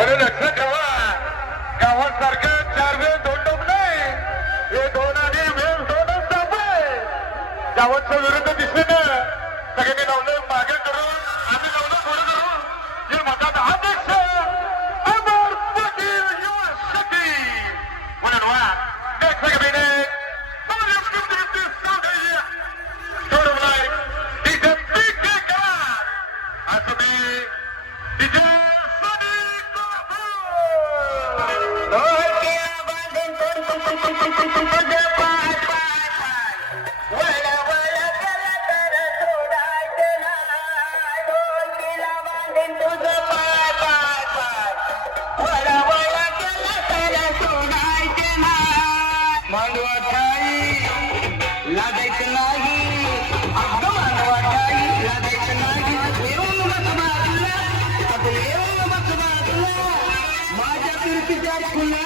म्हणून लक्षात ठेवा गावासारखं 4 वेळ 2 डोब नाही, हे 2 आणि वेळ 2च डोब आहे. गावाच्या विरुद्ध दिशेनं सगळ्यांनी लावलं मागे करून, आम्ही लावलं पुढे करून, हे मतात अध्यक्ष अमर पाटील युवाशक्ती म्हणून वा next minute लागायचं नाही अगं मानवाटाई लागायचं नाही येऊन मत बाजूला आता येऊन मत बाजूला माझ्या कीर्तीच्या तुला